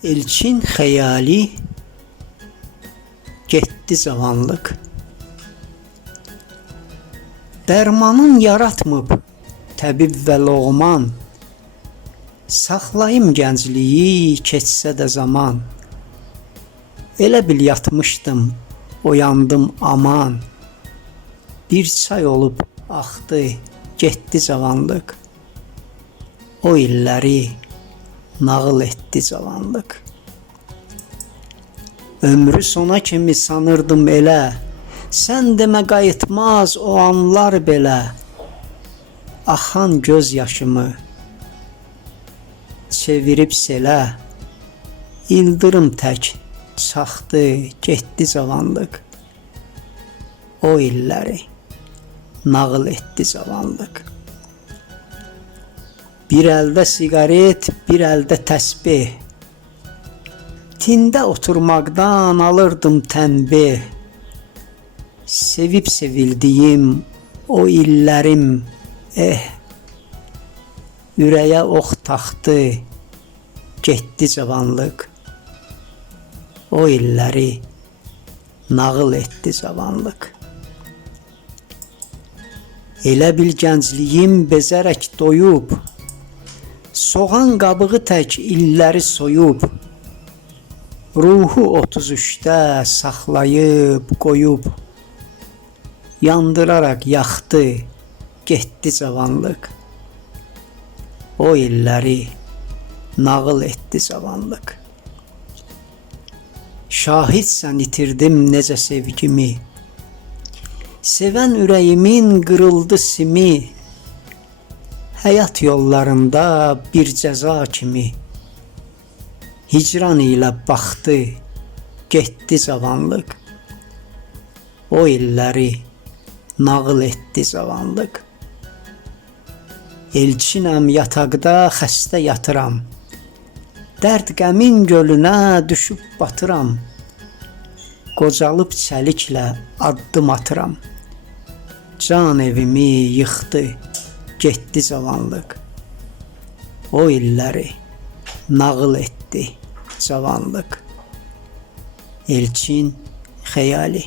Elçin xəyali, getdi cavanlıq. Dərmanın yaratmıb təbib və loğman, saxlayım gəncliyi, keçsə də zaman. Elə bil yatmışdım, oyandım aman. Bir çay olub axdı, getdi cavanlıq. O illəri nağıl etdi cavanlıq. Ömrü sona kimi sanırdım elə, sən demə qayıtmaz o anlar belə. Axan göz yaşımı çevirib selə, ildırım tək çaxdı, getdi cavanlıq. O illəri nağıl etdi cavanlıq. Bir əldə siqaret, bir əldə təsbih, tində oturmaqdan alırdım tənbih. Sevib sevildiyim o illərim, ürəyə ox taxdı, getdi cavanlıq. O illəri nağıl etdi cavanlıq. Elə bil gəncliyim bezərək doyub, soğan qabığı tək illəri soyub. Ruhu 33-də saxlayıb, qoyub, yandıraraq yaxdı, getdi cavanlıq. O illəri nağıl etdi cavanlıq. Şahidsən itirdim necə sevgimi, sevən ürəyimin qırıldı simi. Həyat yollarında bir cəza kimi, hicran ilə baxdı, getdi cavanlıq. O illəri nağıl etdi cavanlıq. Elçinəm yataqda xəstə yatıram, dərd qəmin gölünə düşüb batıram. Qocalıb çəliklə addım atıram, can evimi yıxdı, getdi cavanlıq. O illəri nağıl etdi cavanlıq. Elçin xəyali.